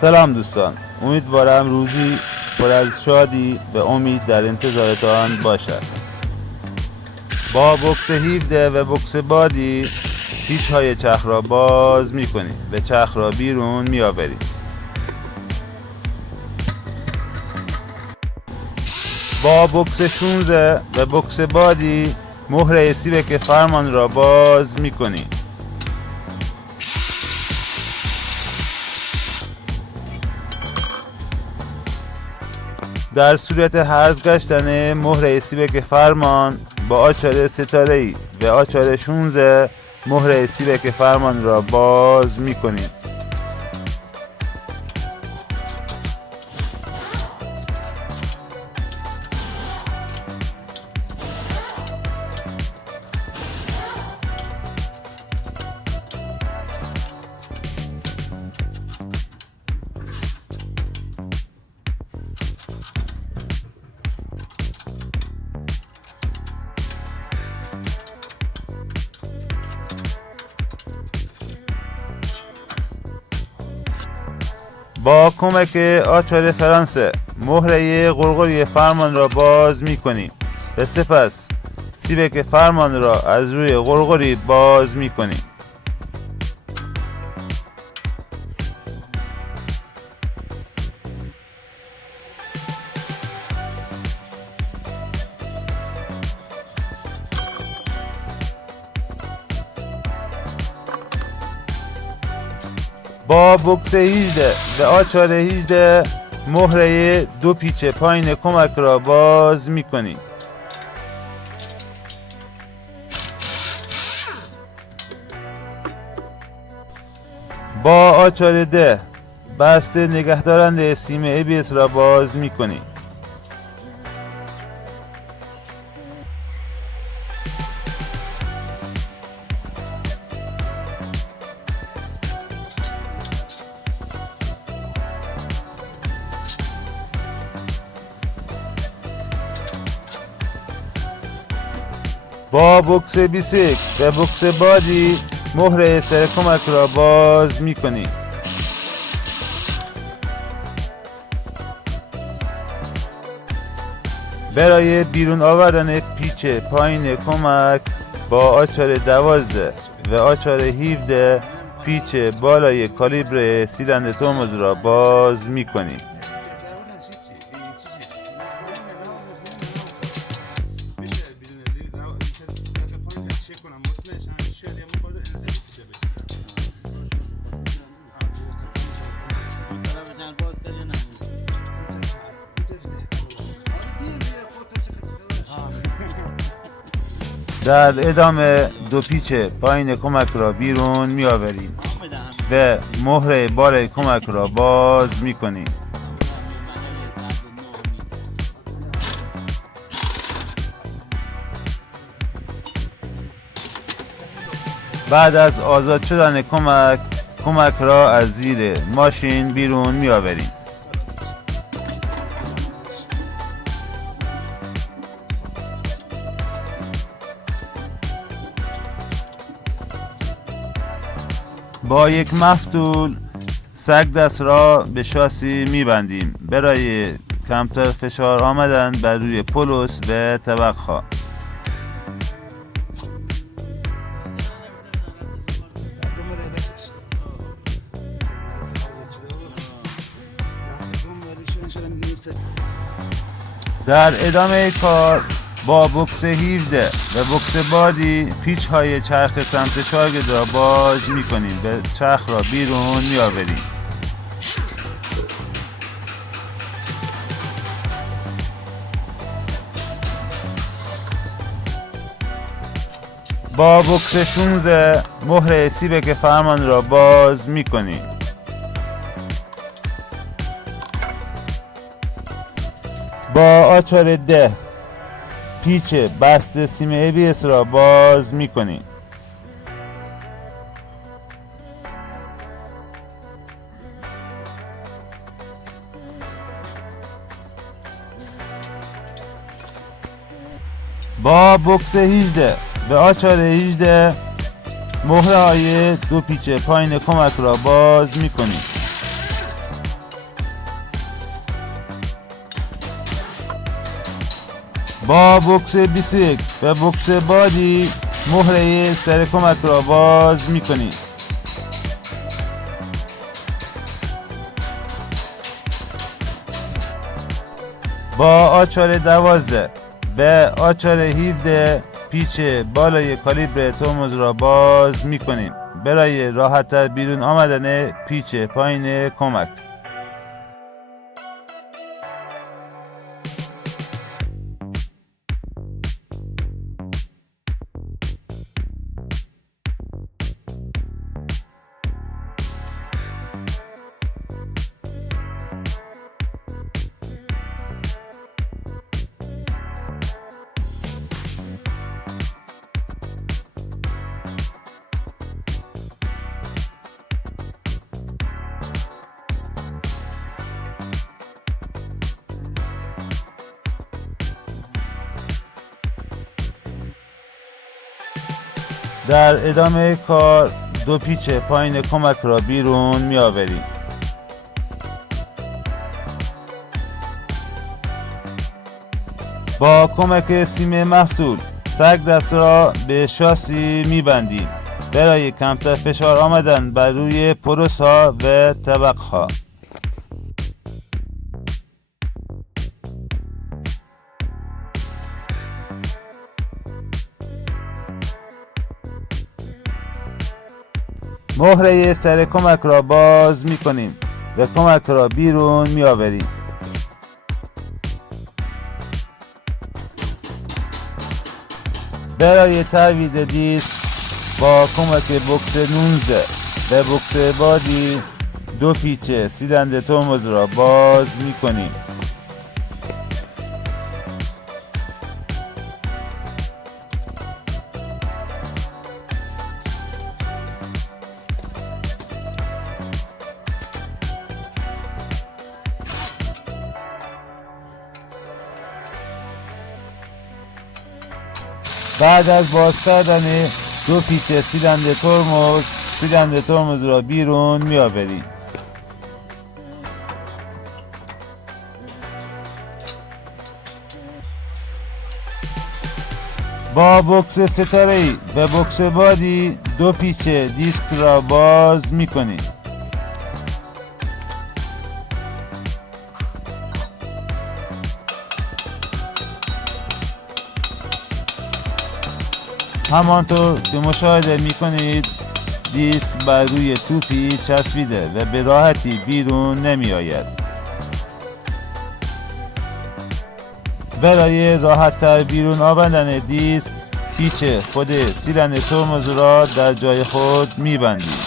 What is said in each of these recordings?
سلام دوستان، امیدوارم روزی پر از شادی و امید در انتظارتان باشد. با بوکس 17 و بوکس بادی پیچ های چرخ را باز می کنید و چرخ را بیرون می آورید. با بوکس 16 و بوکس بادی مهره سیبک فرمان را باز می کنید. در صورت هرز گشتن مهره سیبک فرمان با آچار ستاره‌ای و آچار 16 مهره سیبک فرمان را باز می کنید. با کمک آچار فرانسه مهره قلقلی فرمان را باز می کنیم و سپس سیبک فرمان را از روی قلقلی باز می کنیم. با بوکس 18 و آچار 18 مهره دو پیچ پایین کمک را باز می کنیم. با آچار 10 بسته نگهدارنده سیم ABS را باز می کنیم. با بوکس 21 و بوکس بادی مهره سر کمک را باز می کنیم. برای بیرون آوردن پیچ پایین کمک با آچار 12 و آچار 17 پیچ بالای کالیبر سیلندر ترمز را باز می کنیم. در ادامه دو پیچ پایین کمک را بیرون می آوریم و مهره بالای کمک را باز می کنیم. بعد از آزاد شدن کمک را از زیر ماشین بیرون می آوریم. با یک مفتول سگ دست را به شاسی میبندیم برای کمتر فشار آمدن بر روی پولس و طبقها. در ادامه کار با بوکس 17 و بوکس بادی پیچ های چرخ سمت شاگرد را باز می کنیم و چرخ را بیرون می آوریم. با بوکس 16 مهره سیبک فرمان را باز می کنیم. با آچار 10 پیچ بسته سیم ABS را باز می کنیم. با بوکس 18 و آچار 18 مهره های دو پیچ پایین کمک را باز می کنیم. با بوکس 21 و بوکس بادی مهره سر کمک را باز میکنید. با آچار 12 به آچار 17 پیچ بالای کالیبر ترمز را باز میکنیم برای راحت‌تر بیرون آمدن پیچ پایین کمک. در ادامه کار دو پیچ پایین کمک را بیرون می آوریم. با کمک سیم مفتول سگ دست را به شاسی می بندیم برای کمتر فشار آمدن بر روی پروس ها و طبق ها. مهره سر کمک را باز می کنیم و کمک را بیرون می آوریم. برای تعویض دیسک با کمک بوکس 19 و بوکس بادی دو پیچ سیلندر ترمز را باز می کنیم. بعد از باز کردن دو پیچ سیلندر ترمز را بیرون می آوریم. با بوکس ستاره‌ای و بوکس بادی دو پیچ دیسک را باز می کنیم. همانطور که مشاهده می کنید دیسک بر روی توپی چسبیده و به راحتی بیرون نمی آید. برای راحت‌تر بیرون آوردن دیسک پیچ خود سیلندر ترمز را در جای خود می بندیم.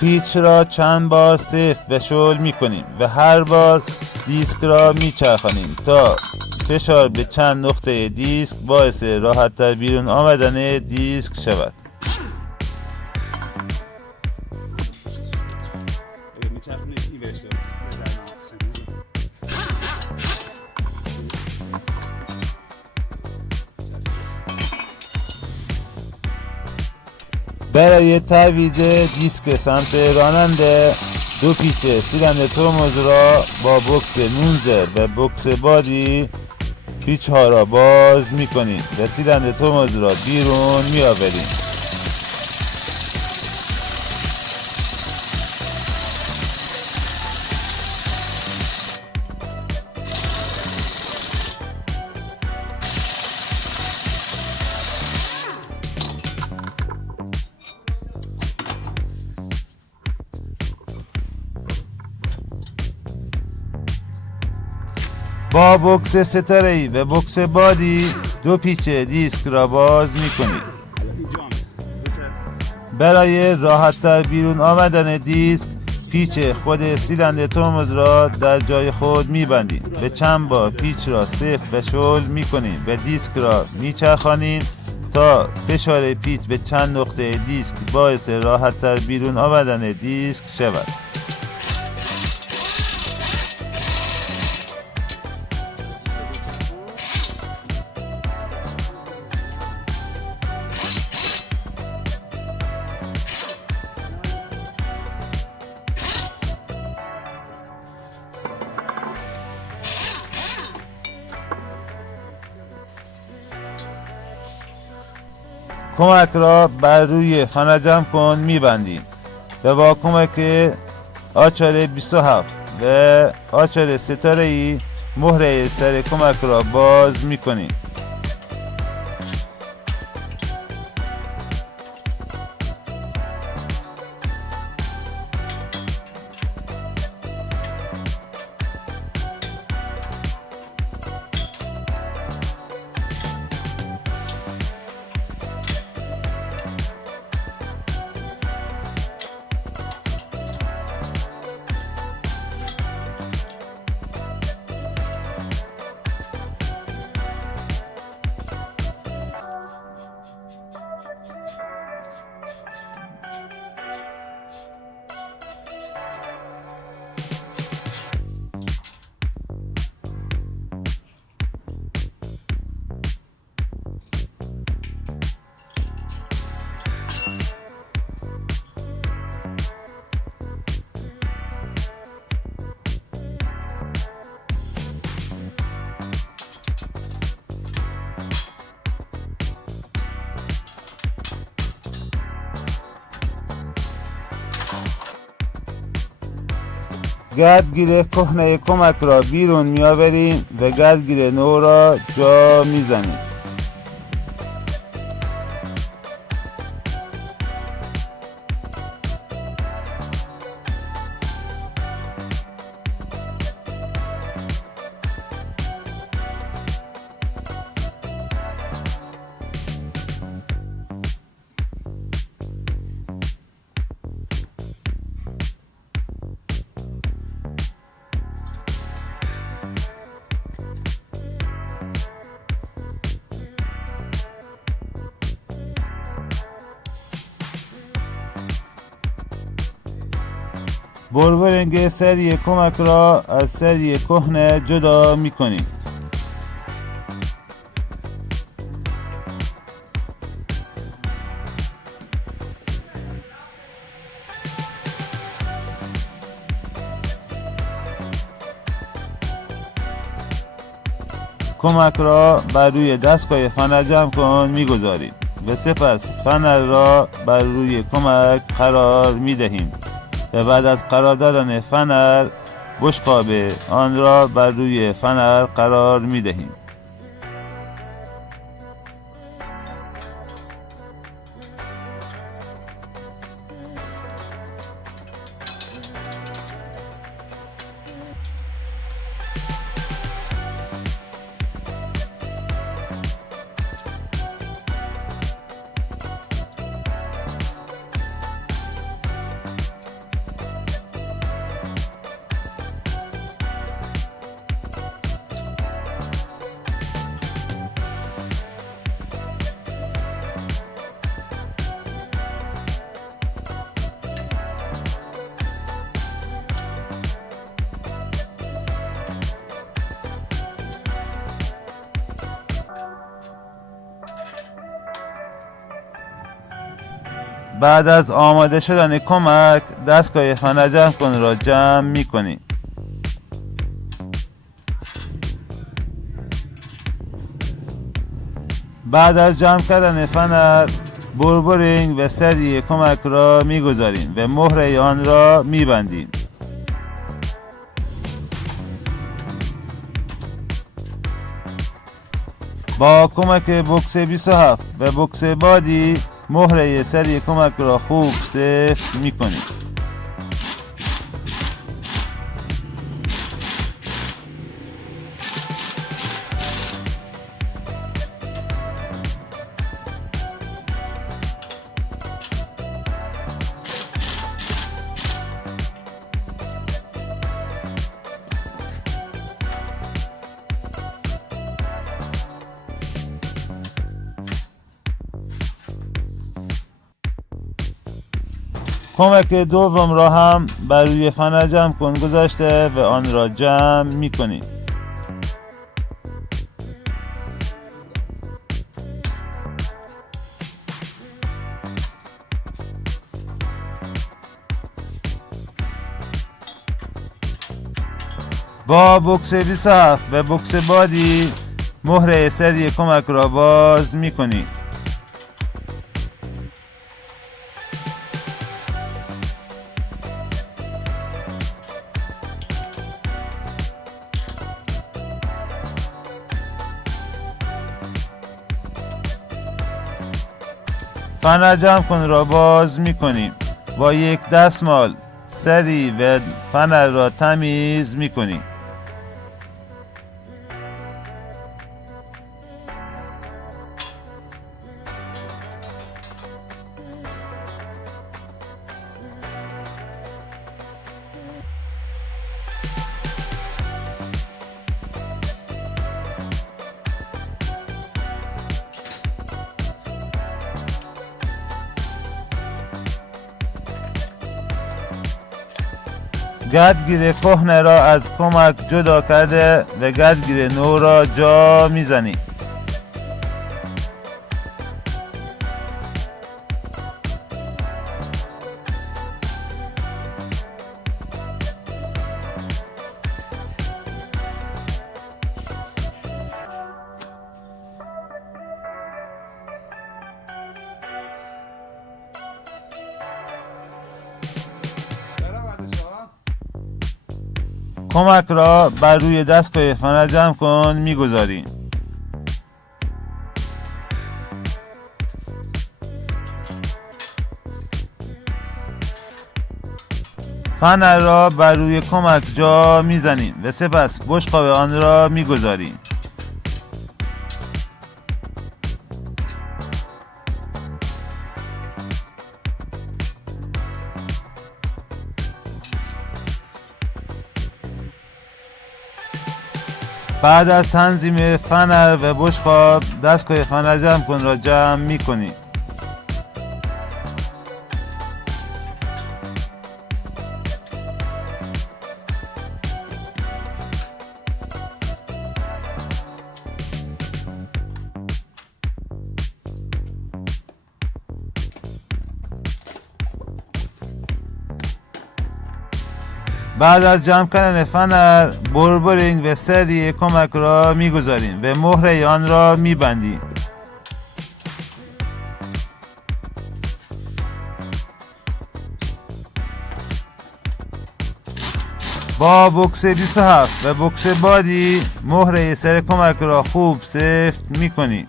پیچ را چند بار سفت و شل می کنیم و هر بار دیسک را می چرخانیم تا فشار به چند نقطه دیسک باعث راحت‌تر بیرون آمدن دیسک شود. برای تعویض دیسک سمت راننده دو پیچ سیلندر ترمز را با بوکس 19 و بوکس بادی پیچ ها را باز می کنیم و سیلندر ترمز را بیرون می آوریم. با بوکس ستاره‌ای و بوکس بادی دو پیچ دیسک را باز می کنید. برای راحت‌تر بیرون آمدن دیسک پیچ خود سیلندر ترمز را در جای خود می بندیم. به چند بار پیچ را سفت و شل می کنیم و دیسک را می چرخانیم تا فشار پیچ به چند نقطه دیسک باعث راحت‌تر بیرون آمدن دیسک شود. کمک را بر روی فنر جمع کن میبندیم و با کمک آچار 27 و آچار ستاره ای مهره سر کمک را باز میکنیم. گردگیر کهنه کمک را بیرون میآوریم و گردگیر نو را جا میزنیم. بربرنگ سری کمک را از سری کهنه جدا میکنیم. کمک را بر روی دستگاه فنر جمع کن میگذاریم و سپس فنر را بر روی کمک قرار میدهیم و بعد از قرار دادن فنر بشقاب آن را بر روی فنر قرار میدهیم. بعد از آماده شدن کمک دستگاه فنر جمع کن را جمع میکنیم. بعد از جمع کردن فنر بربرینگ و سری کمک را میگذاریم و مهره آن را میبندیم. با کمک بوکس 27 و بوکس بادی مهره سری کمک را خوب سفت میکنیم. کمک دوم را هم بر روی فنر جمع کن گذاشته و آن را جمع میکنیم. با بوکس 27 و بوکس بادی مهره سری کمک را باز میکنیم. فنر جمع کن را باز میکنیم. با یک دستمال سری و فنر را تمیز میکنیم. گردگیر کهنه را از کمک جدا کرده و گردگیر نو را جا میزنی. کمک را بر روی دستگاه فنر جمع کن میگذاریم. فنر را بر روی کمک جا میزنیم و سپس بشقاب آن را میگذاریم. بعد از تنظیم فنر و بشقاب دستگاه فنر جمع کن را جمع میکنیم. بعد از جمع کردن فنر بربرینگ و سری کمک را میگذاریم و مهره آن را میبندیم. با بوکس 27 و بوکس بادی مهره سر کمک را خوب سفت میکنیم.